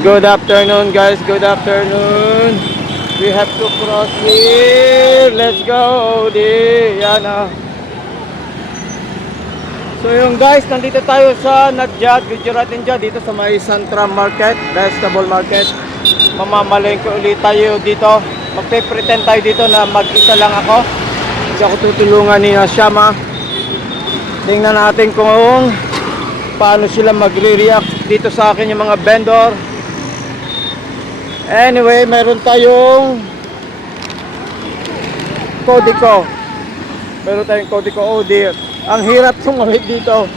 Good afternoon guys, good afternoon. We have to cross here. Let's go. Yan ah. So yung guys, nandito tayo sa Nadjad, Gujarat, India, dito sa may Santra Market, Vegetable Market. Mamamalengke ulit tayo dito. Magpe-pretend tayo dito na mag-isa lang ako. Hindi ako tutulungan ni Shama. Tingnan natin kung paano sila magre-react dito sa akin yung mga vendor. Anyway, meron tayong Codico. Meron tayong Codico. Oh dear. Ang hirap tumawid dito.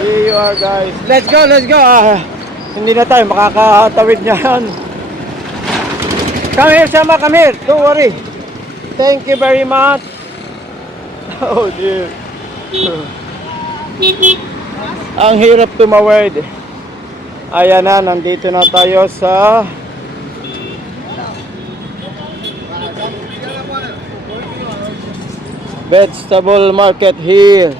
Here you are guys. Let's go, let's go. Hindi na tayo makakatawid niyan. Come here, Sama, come here. Don't worry. Thank you very much. Oh dear. Ang hirap tumawid. Ayan na, nandito na tayo sa Vegetable Market here.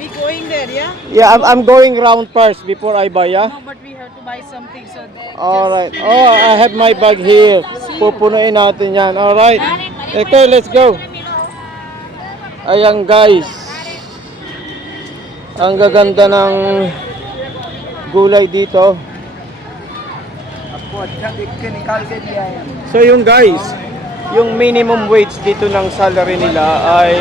We going there, yeah? Yeah, I'm going round first before I buy, yeah? No, but we have to buy something, so Alright. Oh, I have my bag here. Pupunuin natin yan. Alright. Okay, let's go. Ayan guys. Ang gaganda ng gulay dito. So yung guys, yung minimum wage dito ng salary nila ay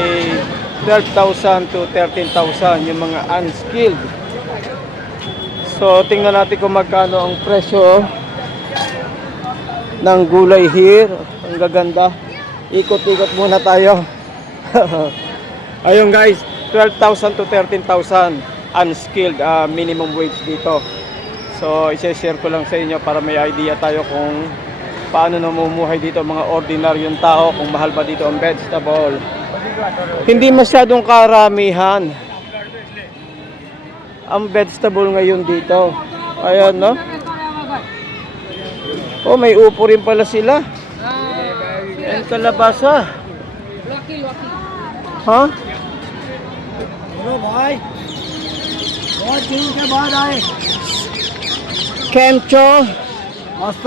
12,000 to 13,000 yung mga unskilled. So tingnan natin kung magkano ang presyo ng gulay here. Ang gaganda. Ikot-ikot muna tayo. Ayun guys, 12,000 to 13,000 unskilled minimum wage dito. So i-share ko lang sa inyo para may idea tayo kung paano namumuhay dito mga ordinaryong tao, kung mahal ba dito ang vegetable. Hindi masyadong karamihan ang vegetable ngayon dito. Ayan, no? Oh, may upo rin pala sila. And kalabasa. Ha? Hello भाई बहुत दिन के बाद आए Kemcho, मस्त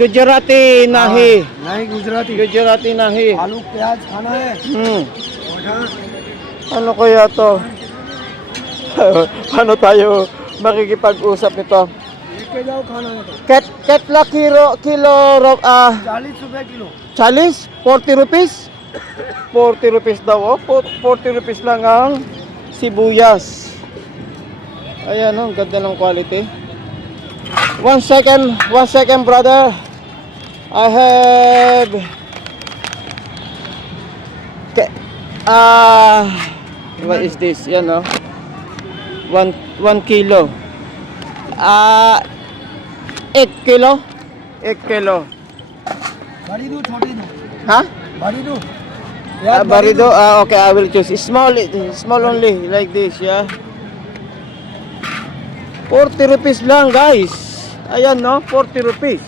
Gujarati nahi. नहीं Gujarati Gujarati nahi. आलू प्याज खाना है Ano kaya to? Paano tayo makikipag-usap nito? लेके जाओ खाना है तो Ketla kilo 40 रुपए किलो 40? 40 rupees? 40 rupees daw, oh. 40 rupees lang ang sibuyas. Ayan, oh, ang ganda ng quality. One second brother. I have what is this? Yan, oh. 1 kilo. 8 kilo? 8 kilo. बड़ी दो छोटी दो Ha? बड़ी दो Barido, okay, I will choose small only, like this, yeah. 40 rupees lang, guys. Ayan, no, 40 rupees.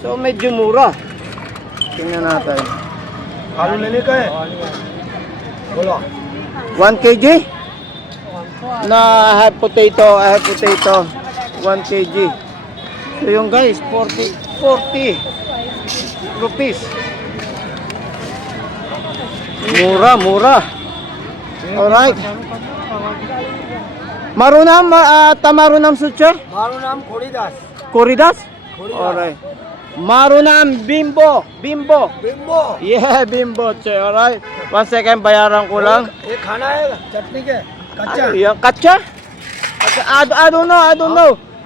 So, medyo mura. Tingnan natin. आलू लेने का है बोलो 1 kg? Na, I have potato, 1 kg. So, yung guys, 40 rupees. Mura. Alright. Marunam, tamarunam sucha? मारू नाम खोड़ीदास Koridas? Alright. Marunam bimbo. Bimbo Yeah, bimbo. Che. Alright. 1 second, bayaran ko lang. ये खाना है चटनी के कच्चा Yung kacha? I don't know.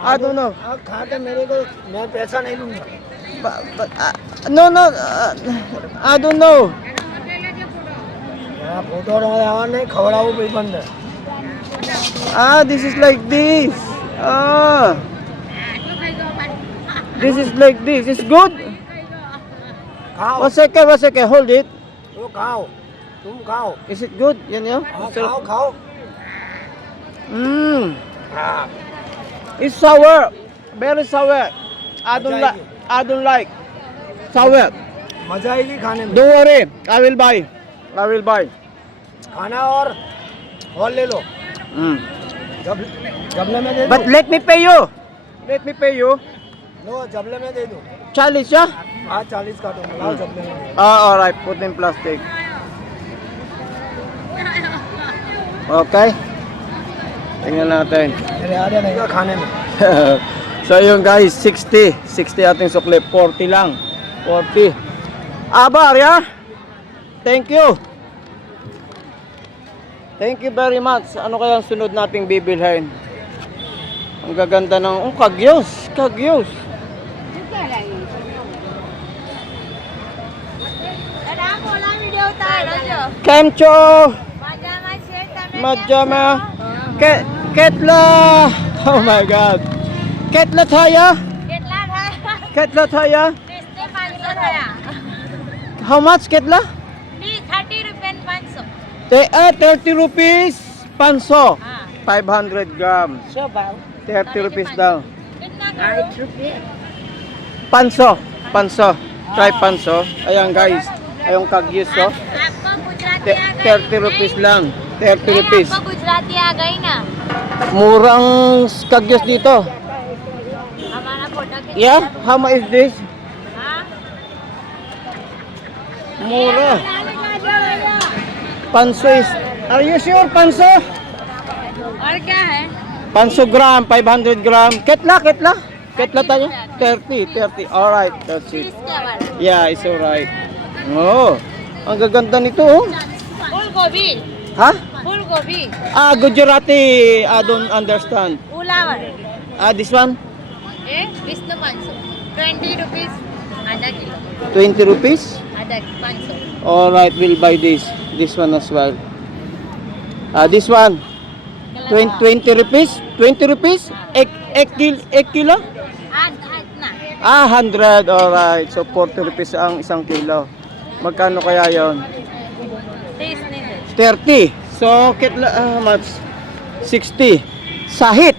आप खा के मेरे को मैं पैसा नहीं लूंगा No. I don't know. यहाँ फोटो नहीं खबराओ भी बंद है This is like this. This is like this. It's good. खाओ 1 second. Hold it. वो खाओ तुम खाओ Is it good? Yan yun. हाँ खाओ खाओ हाँ It's sour. Very sour. I don't like sour. मजा आएगी खाने में Don't worry. I will buy. खाना और ले लो जबले में दे दो But let me pay you. Let me pay you. No जबले में दे दो 40 siya? हाँ 40 का तो लाओ जबले में दे दो। Alright. Put in plastic. Okay. Tingnan natin. मेरे आ रहे नहीं खाने में So yun guys, 60 ating sukli, 40 lang. 40. Abar ya. Thank you. Thank you very much. Ano kaya ang sunod nating bibilhin? Ang gaganda ng kagyos. Kemcho. Majama. Ketla. Oh my god. Ketla thaya? Ketla thaya? How much ketla? 30 rupees. Panso. 500 grams. 30 rupees daw. Panso. Try panso. Ayan guys. Ayong kagyus oh. 30 rupees lang. 30 rupees. गुजराती आ गई ना Murang kagyus dito. हमारा फोटो खींच Yeah? How much is this? हाँ? Mura. Panso is... Are you sure panso? और क्या है 500 gram, 500 gram. Ketla tayo? 30. Alright, that's it. इसके बारे Yeah, it's alright. Oh, ang gaganda nito oh. फूल गोभी Ha? फूल गोभी Gujarati, I don't understand. Ulavar This one? ये विष्णु 500 20 रुपीस आधा किलो 20 rupees? आधा 500 Alright, we'll buy this. This one as well. This one? 20 rupees? 20 rupees? Ek kilo? आधा 100. Alright. So, 40 rupees ang isang kilo. Magkano kaya yon? 30. So, how much? 60. Sahit.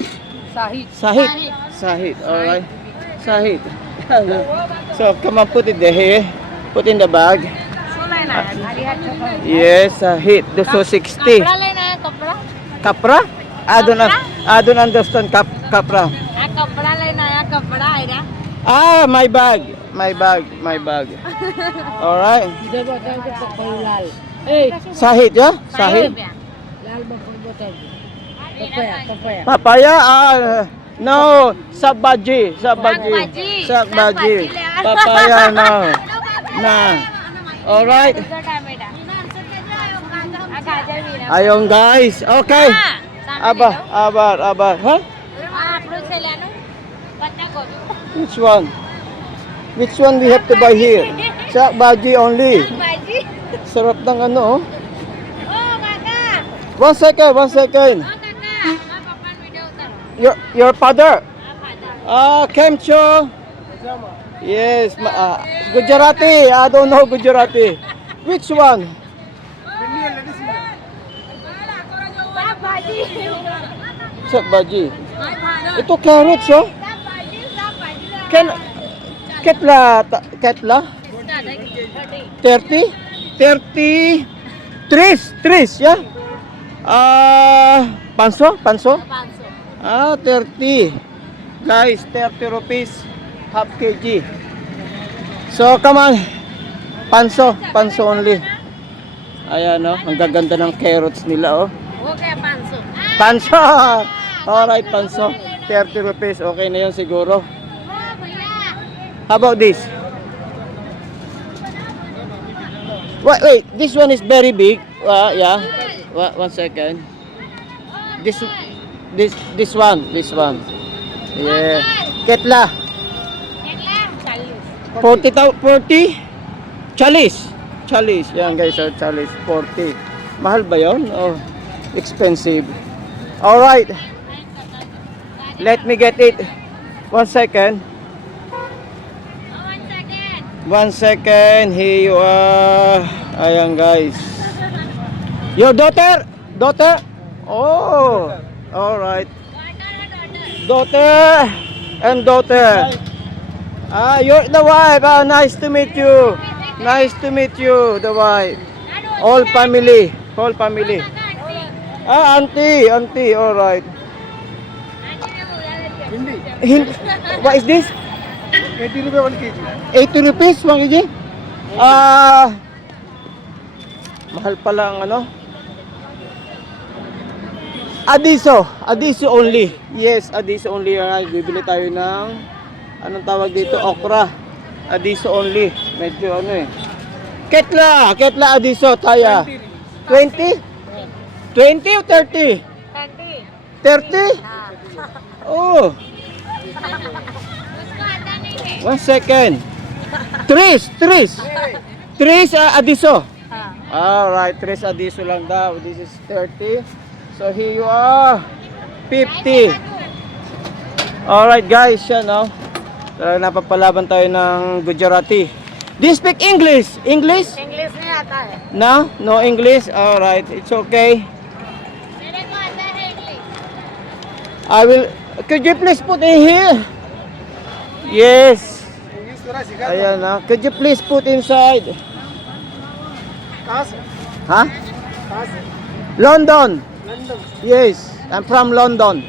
Alright. Sahit. So, come on, put it there. Put in the bag. Yes, sahit. So, 60. कपड़ा लेना है कपड़ा Kapra? I don't understand kapra. कपड़ा लेना है कपड़ा आएगा My bag. Alright. Sahit ya? Sahit. Papaya? No. Sabbaji. Papaya no. Nah. Alright. Ayun guys. Okay. Abar. Ha? Which one we have to buy here? Sabbaji only. Sarap ng ano oh. One second. Your father? Kemcho. Yes. Gujarati. I don't know Gujarati. Which one? Sabbaji. Ito carrots oh. Ketla? 30? 30? Tris, yeah? Panso? 30. Guys, 30 rupees. Half kg. So, come on. Panso only. Ayan oh, ang gaganda ng carrots nila oh. Panso. Alright, panso. 30 rupees. Okay na yun siguro. How about this? Wait. This one is very big. Yeah. One second. This one. Yeah. Ketla. 40? Chalis. Yan guys, chalis. 40. Mahal ba yun? Oh, expensive. Alright. Let me get it. 1 second. 1 second. Here you are. Ayan guys. Your daughter? Oh. Alright. Daughter. You're the wife. Nice to meet you. The wife. All family. Auntie. Alright. What is this? 80 रुपए 1 kg. 80 rupees, 1 kg? Mahal pala ang ano? Adiso. Adiso only. Yes, Adiso only. Bibili tayo ng, anong tawag dito? Okra. Adiso only. Medyo ano eh. Ketla Adiso, taya. 20? 20 o 30? 30? Oh. 1 second. Tris Adiso. Alright, 3 Adiso lang daw. This is 30. So here you are. 50. Alright guys, yan no. Napapalaban tayo ng Gujarati. Do you speak English? English? English नहीं आता है No? No English? Alright, it's okay. मेरे को आता है English I will, could you please put in here? Yes. English थोड़ा सिखा. Ayan na. Could you please put inside? कहाँ से? Huh? कहाँ से? London. London. Yes, I'm from London.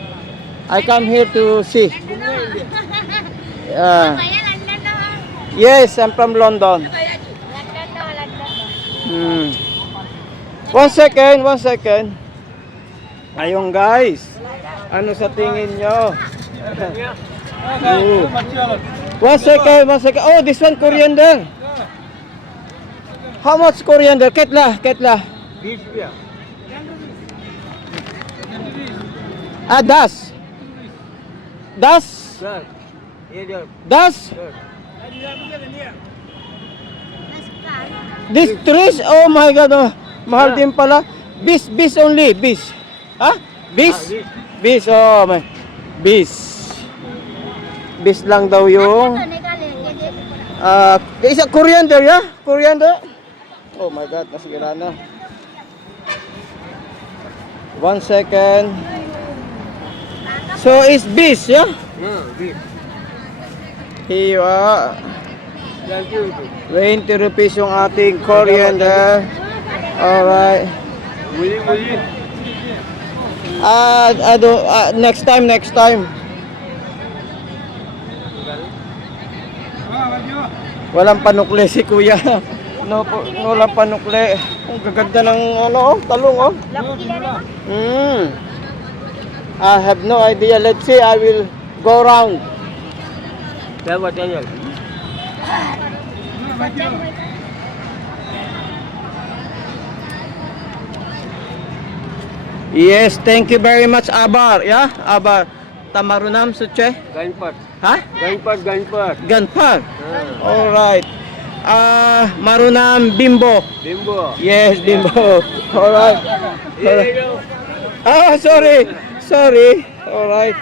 I come here to see. भैया लंदन ना Yes, I'm from London. London 1 second. Ayun guys. Ano sa tingin nyo? Oh. 1 second. Oh, this one coriander. How much coriander? Ketla. 20 रुपया. Das. Sir ये जो Das. This trees, oh my god, oh. Mahal din pala. Bis only, bis. Ha? Bis? Bis, oh my. Bis. Bis lang daw yung isa coriander, ya? Coriander. Oh my god, nasira na. 1 second. So it's bis, ya? Here you are. 20 rupees yung ating coriander. Alright. Next time. Walang panukle si kuya. No, walang panukle. Ang gaganda ng talong, oh. I have no idea. Let's see, I will go round. Yes, thank you very much, Abar. Yeah, Abar. Tamarunam suche. Ganpat Ha? Ganpat Ganpar. All right. Marunam Bimbo. बिंबो. Yes, Bimbo. All right. Sorry. All right.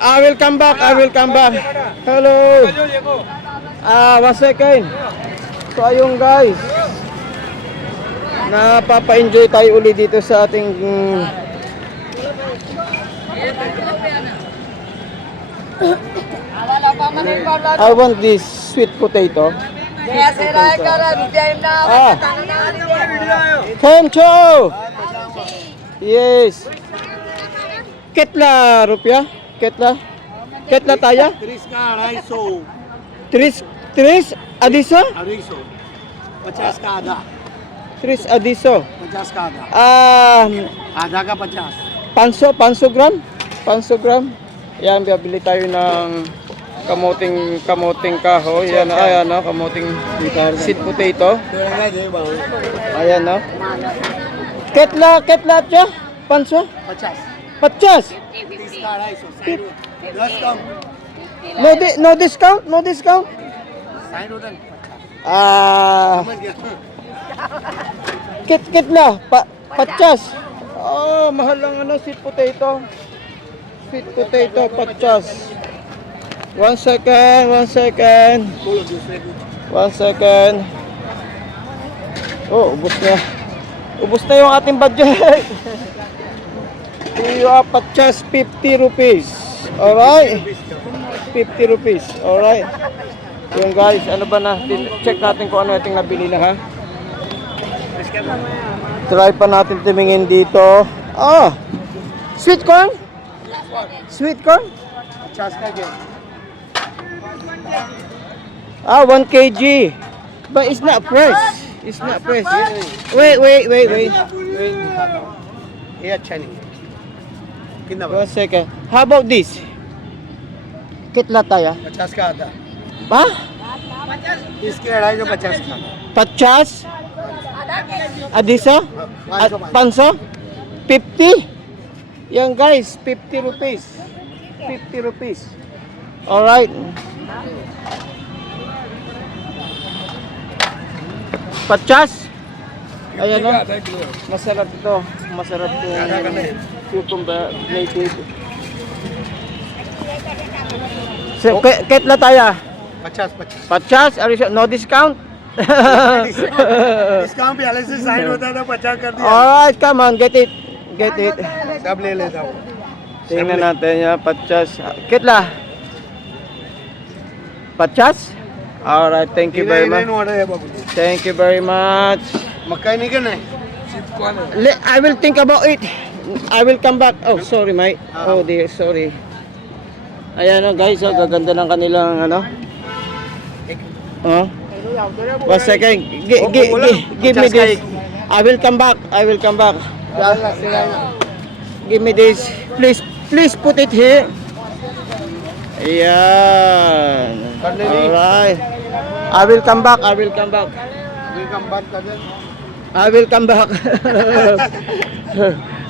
I will come back. Hello. 1 second. So ayun guys. Napapa-enjoy tayo uli dito sa ating I want this sweet potato. Kencho. Yes. Ketla rupiah? Ketla taya? 30 का 250. 3 adiso? 50 का आधा. 3 adiso. 50 का आधा. आधा का 50. 500 gram? 500 gram? Yan, bibili tayo ng kamuting kahoy. Yan, kamuting sweet potato. Ayan, no? Ketla siya? 500? 50? 30 का 250. प्लस कम. No discount? 60 रुपए. समझ गया. Ketla, 50. Oh, mahal lang sweet potato. Sweet potato, 50. 1 second. Oh, ubos na yung ating budget. Iyo, 50 rupees. Alright. 50 rupees. Alright. Yung guys, ano ba na? Check natin kung ano ating nabili na, ha? Try pa natin tumingin dito. Sweet corn? Sweet corn? 50 का के Ah, 1 kg. But it's not fresh. It's not fresh. Wait. ये अच्छा नहीं कितना 1 second. How about this? Kitla tayo? 50 का आता Ba? इसके 250 का 50? Adisa? 500? 50? Yan guys, 50 rupees. 50 rupees. Alright. Pachas? Ayan o. Masarap ito. Masarap ito. Cucumber native. So, ketla tayo? 50 Pachas? No discount? Discount पे अलग से साइन होता था 50 कर दिया Alright, come on, get it. Get it. सब ले लेता हूँ Tingnan natin yan, pachas. Kitla? Pachas? Alright, thank you very much. Order है बाबू Thank you very much. मक्का नहीं करना है I will think about it. I will come back. Oh, sorry, mate. Oh, dear, sorry. Ayan o, guys. Oh, gaganda ng kanilang, ano. Oh. 1 second. Give me this. I will come back. I will come back. Give me this. Please put it here. Ayan. Alright. I will come back. I will come back. Welcome बात कर दे I will come back.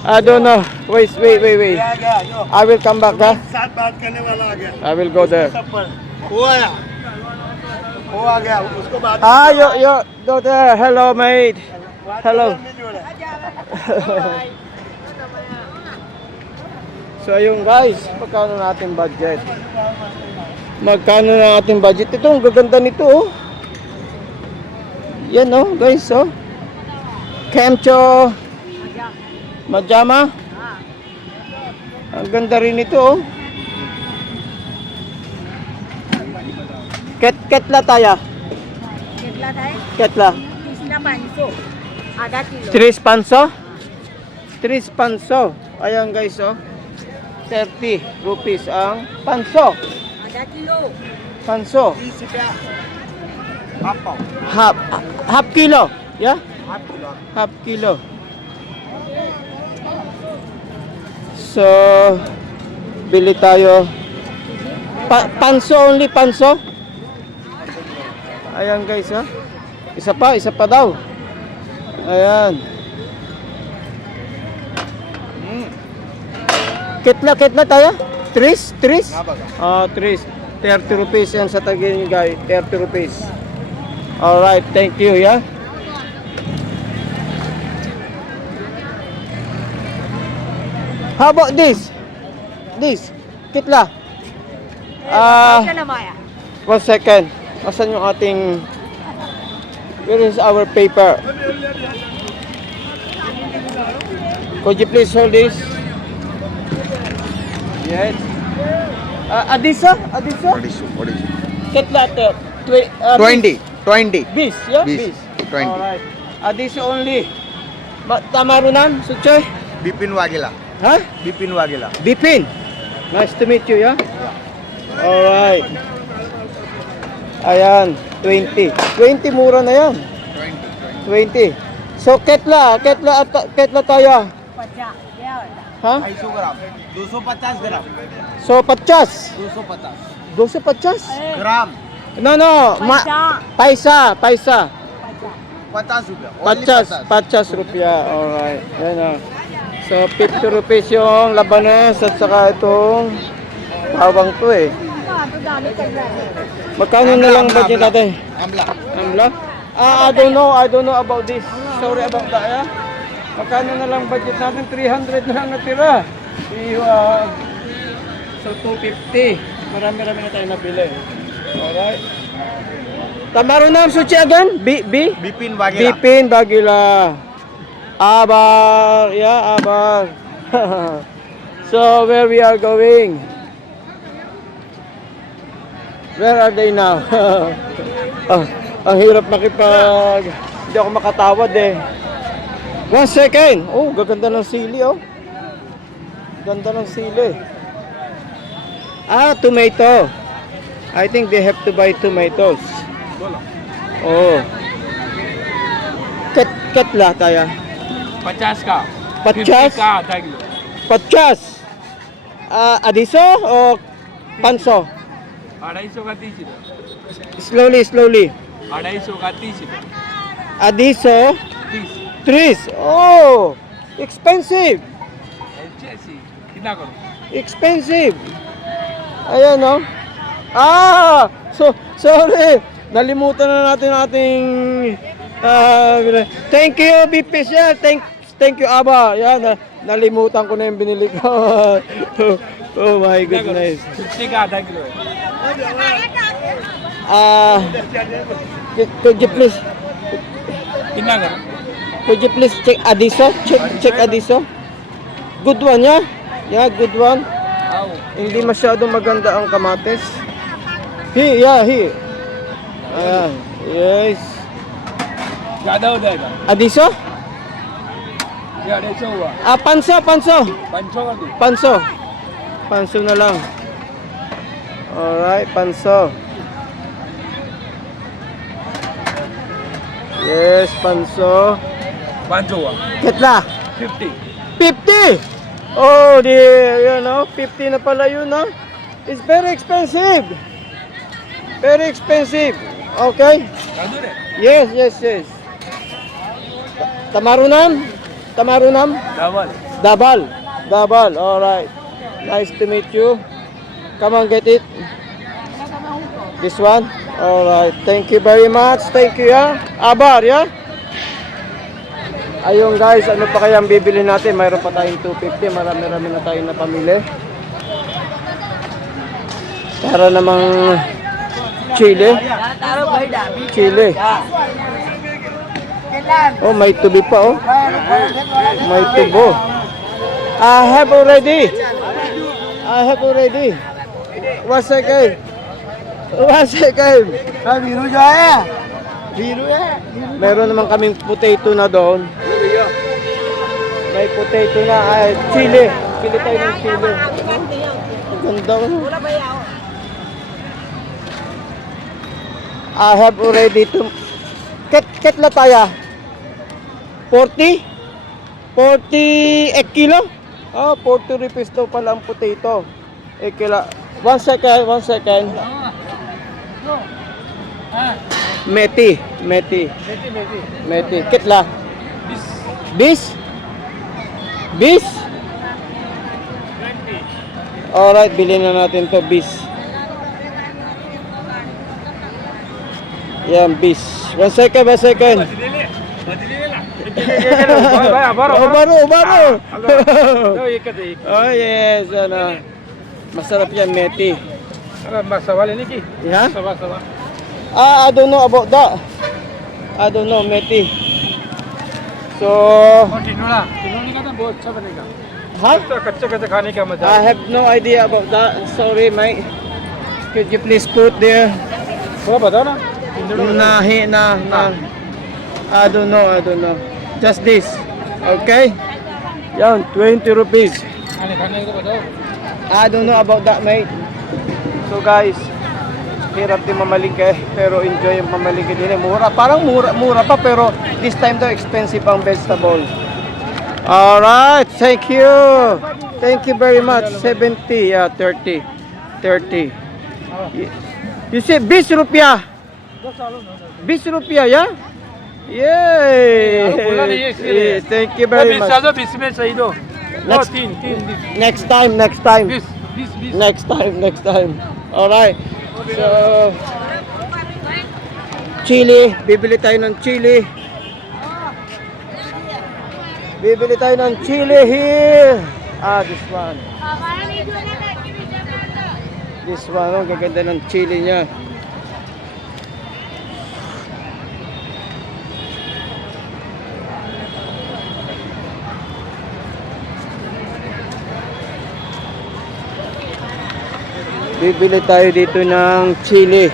I don't know. Wait. आ गया जो I will come back. Huh? साथ बात करने वाला आ गया I will go there. सब पर वो आया वो आ गया उसको बात Ah, you go there. Hello, mate. Hello. So, yung guys, magkano na ating budget? Magkano na ating budget? Ito, ang gaganda nito, oh. Yan, oh, guys, oh. Kemcho. Majama. Ang ganda rin ito, oh. Ketla tayo. कितना था Ketla. तीसरा 500 आधा किलो 3 panso? 3 panso. Ayan guys, oh. 30 rupees ang panso. आधा kilo Panso. 30 रुपया हाफ पाव Half kilo. Yeah? Half kilo Half kilo. So, bili tayo. Panso only, panso. Ayan guys, ha. Isa pa daw. Ayan. Ketla tayo? Tris? हाँ बघा Ah, tris. 30 rupees yan sa Taguig, guys. 30 rupees. Alright, thank you, yeah. How about this? This. Kitla. क्या नाम आया 1 second. Asan yung ating... Where is our paper? Could you please hold this? Yes. Adisa? Kitla to 20 Bis, yeah? Bis, 20. Alright. Adisa only. Tamarunan, Suchoy? Bipin Vaghela Ha? Bipin Vaghela Bipin. Nice to meet you, yeah? Alright. Ayan, 20. 20 mura na yan. 20. So, ketla tayo. 50 क्या होता Ha? 250 ग्राम 250 ग्राम So, pachas. 250 250? ग्राम No. Paisa. 50 रुपया Pachas rupiah. Alright. Yan o. So, 50 rupees yung labanos at saka itong bawang to eh. Magkano na lang budget natin? Amla Amla? I don't know about this. Sorry about that, yeah? Magkano na lang budget natin? 300 na lang natira. So, 250. Marami-rami na tayo nabili. Alright. Tamaro na suchi again? Bipin Vaghela Bipin Bagila. Abar. Yeah, Abar. So, where we are going? Where are they now? Ang hirap makipag... Hindi ako makatawad eh. 1 second. Oh, gaganda ng sili oh. Ganda ng sili. Ah, tomato. I think they have to buy tomatoes. Oh. Katla tayo. 50 का 50? 50 का आधा किलो 50. Adiso o panso? 250 का 30 रुपये Slowly, slowly. 250 का 30 रुपये Adiso, 30 trees. Oh, expensive. ऐसी कितना करो Expensive. Ayan, no? Ah! Sorry. Nalimutan na natin ating... thank you, BP Shell. Thank you, Aba. Yan, nalimutan ko na yung binili ko. Oh my goodness. 50 का आधा किलो है Could you please... कितना करो Could you please check Adiso? Check Adiso. Good one, yeah? Yeah, good one. आओ Hindi masyadong maganda ang kamatis. Yeah. Ayan. Yes. ज़्यादा हो जाएगा Adiso? ये 250 हुआ Panso. 500 का दो Panso na lang. Alright, panso. Yes, panso. 500 हुआ Ketla. 50 50! Oh, you know, 50 na pala yun, no? It's very expensive. Very expensive. Okay? Raju रे Yes. Tamarunam? Double Dabal. Alright. Nice to meet you. Come on, get it. This one? Alright. Thank you very much. Thank you, yeah? Abar, yeah? Ayun guys, ano pa kaya ang bibili natin? Mayroon pa tayong 250. Marami-rami na tayong napamili. Para namang chili. Oh, may tubi pa, oh. May tubo. I have already. 1 second. वीरू जो है वीरू है Meron naman kaming potato na doon. May potato na. Chili. Pili tayo ng chili. Ang ganda ko. I have already to... Ketla tayo. 40? 40 kilo? 40 rupees daw pala ang potato. Kilo. 1 second. Meti. Ketla. Bis? Alright, bilhin na natin to bis. Yan, bis. 1 second. Ubaro. Oh yes, ano. Masarap yan, Meti. सवाल है नहीं की Yeah? सवा I don't know about that. I don't know, Meti. So, टिनोला का तो बहुत अच्छा बनेगा huh? कच्चे खाने का मजा I have no idea about that. Sorry, mate. Could you please put there? वो बताओ ना Nah. I don't know. Just this. Okay? Yan, 20 rupees. खाने को बताओ I don't know about that, mate. So guys, hirap din mamalingke, pero enjoy yung mamalingke din. Mura, parang mura pa, pero this time daw expensive ang vegetable. Alright, thank you. Thank you very much. 70, yeah, 30. You say 20 rupiah. 20 rupiah, yeah? Yay! Thank you very much. बीस में सही दो Next- तीन Next time. बीस Next time. Alright. So, chili. Bibili tayo ng chili. Here. This one. Oh, gaganda ng chili niya. Bibili tayo dito ng chili.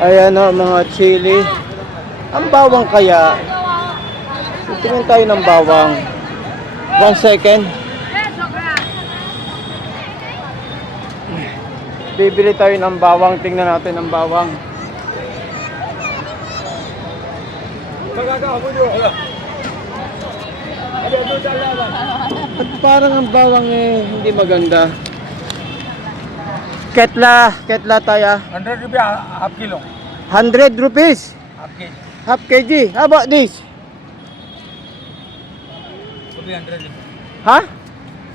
Ayan o, mga chili. Ang bawang kaya. Tingin tayo ng bawang. 1 second. Bibili tayo ng bawang. Tingnan natin ng bawang. At parang ang bawang hindi maganda. Ketla tayo. 100 रुपया half kilo 100 rupees. Half के जी Half kg. How about this? तो भी 100 रुपया Huh?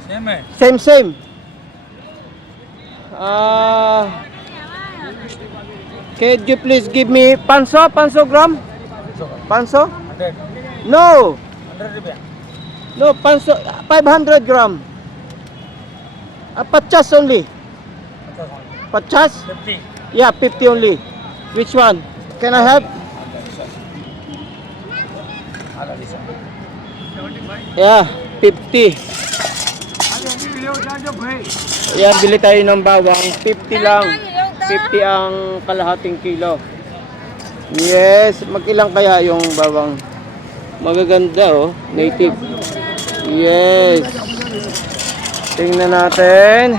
Same है Same. Can you please give me 500 gram? 500? 100 No. 100 रुपया No, 500 gram. 50 only. 50? 50 Yeah, 50 only. Which one? Can I have? Yeah, 50. Ayan, bili tayo ng bawang. 50 lang. 50 ang kalahating kilo. Yes, mag-ilang kaya yung bawang? Magaganda oh, native. Yes. Tingnan natin.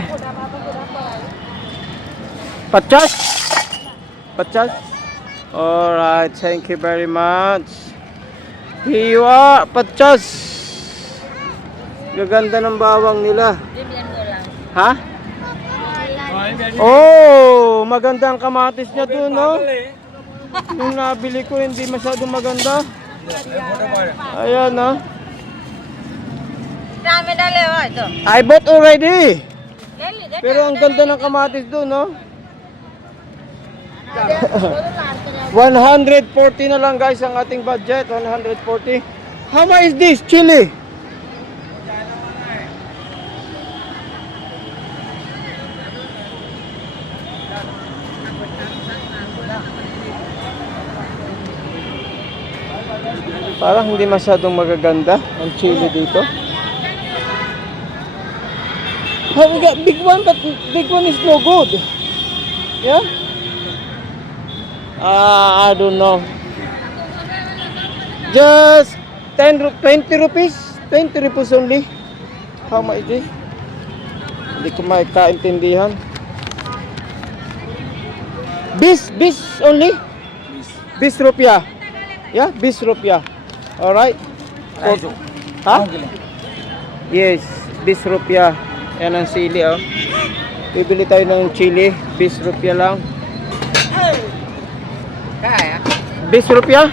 Pachas? Alright, thank you very much. Here you are, pachas. Gaganda ng bawang nila. Ha? Oh, maganda ang kamatis niya doon, no? Yung nabili ko hindi masyadong maganda. Ayan, no? Dami na lewa ito. I bought already. Leli, Pero ang ganda ng kamatis doon, no? 140 na lang guys ang ating budget. 140. How much is this chili? Parang hindi masyadong magaganda ang chili dito. Oh, we got big one, but big one is no good. Yeah? I don't know. Just 20 rupees. 20 rupees only. How much is this? Hindi ko maikaintindihan. Bis only? Bis rupiah. Yeah, bis rupiah. Alright. Ha? Yes, bis rupiah. Yan ang sili, oh. Bibili tayo ng chili. Bis rupiah lang. Bis rupiah?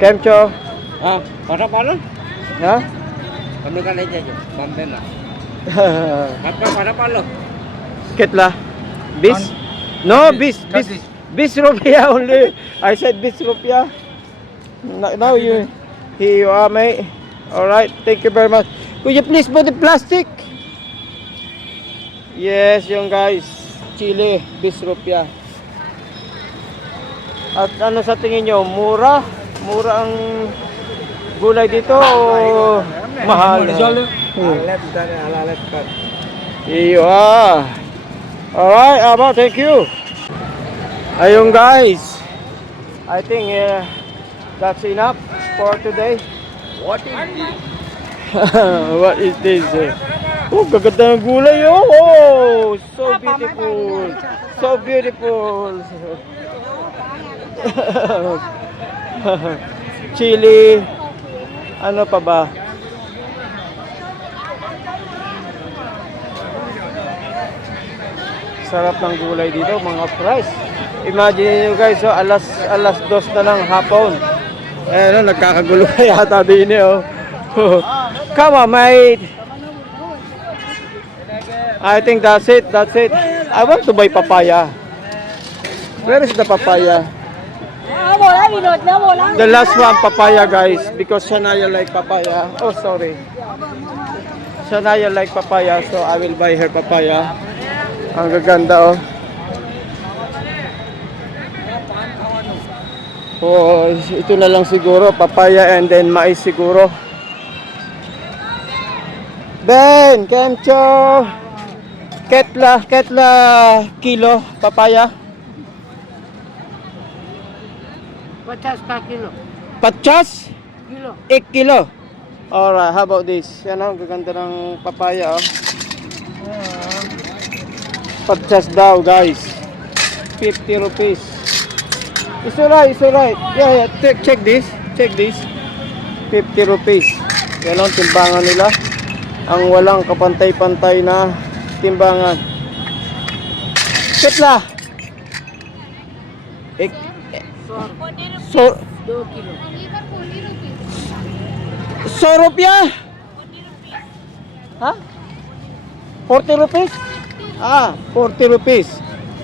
Kemcho? पाला Ha? कमी का नहीं चाहिए बम्बे में आपका पाला पालो Ketla? Bis? No, bis rupiah only. I said bis rupiah. Now here you are, mate. Alright, thank you very much. Could you please put the plastic? Yes, yung guys. Chili, bis rupiah. At ano sa tingin nyo? Mura? Mura ang gulay dito o mahal? Here you are. Alright, Aba, thank you. Ayun guys. I think that's enough for today. What is this? What is this? Oh, gaganda ng gulay oh. Oh, so beautiful. So beautiful. Chili. Ano pa ba? Sarap ng gulay dito, mga price. Imagine nyo guys, oh, alas 2 na lang hapon. Eh, no, nagkakagulo na yata din eh, oh. Come on, mate. I think that's it. I want to buy papaya. Where is the papaya? The last one, papaya, guys. Because Shania like papaya. Oh, sorry. Shania like papaya, so I will buy her papaya. Ang gaganda, oh. Oh, ito na lang siguro, papaya and then mais siguro. Ben, Kemcho. Ketla kilo papaya. 50 ka kilo. Pachas? Kilo. 1 kilo. Alright, how about this? Yan oh, gaganda ng papaya oh. Pachas daw guys. 50 rupees. It's alright, it's alright. Yeah, yeah, check this. Check this. 50 rupees. Yan ang timbangan nila. Ang walang kapantay-pantay na timbangan. Ketla. So, 2 kilo. Liver 40 rupees. 100 rupiah? Ha? 40 rupees? Ah, 40 rupees.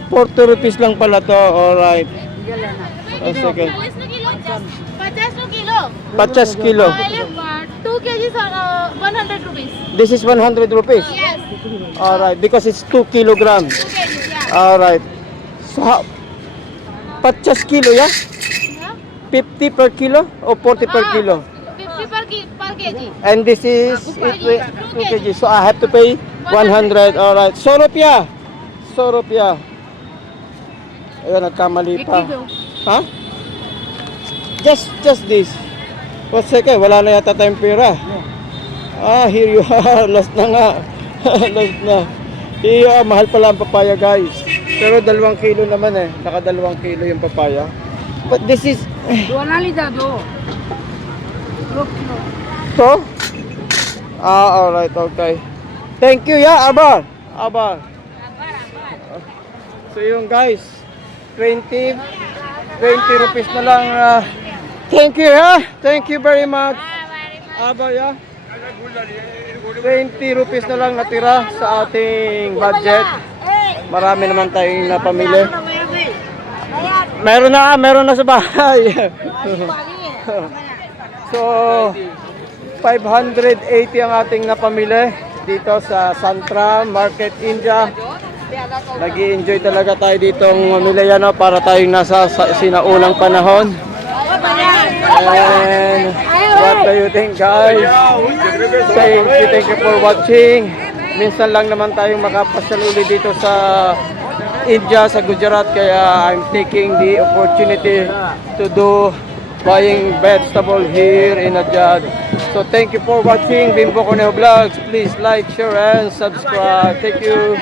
40 rupees lang pala to. Alright. Gala na. Oh, second. 40 kilo. 50 kilo. Pachas kilo. 2 kg 100 rupees. This is 100 rupees. Yes. Alright, because it's 2 kilograms. 2 kg, yeah. Alright. So, pachas kilo, yeah? Yeah. 50 per kilo or 40 per kilo? 50 per kg. And this is 2 kg. So, I have to pay 100. Alright. 100 rupiah. 100 rupiah. Ayan, nagkamali pa. Ha? Just this. One second, wala na yata tayong pera. Ah, here you are. Last na nga. Last na. Iyo, mahal pala ang papaya guys. Pero 2 kilo naman eh. Naka 2 kilo yung papaya. But this is... Duanali da do. 2 kilo. So? Ah, alright, okay. Thank you, yeah, Abar. Abar. So yung guys, 20 rupees na lang. Thank you, ha? Thank you very much. Abar, yeah? 20 rupees na lang natira sa ating budget. Marami naman tayong napamili. Meron na sa bahay. So, 580 ang ating napamili dito sa Santra Market, India. Nag-i-enjoy talaga tayo ditong mamili yan, no, para tayong nasa sinaunang panahon. And what do you think, guys? Thank you for watching. Minsan lang naman tayong makapasyal ulit dito sa India, sa Gujarat, kaya I'm taking the opportunity to do buying vegetable here in Ajad. So thank you for watching Bimbo Corneo Vlogs. Please like, share and subscribe. Thank you.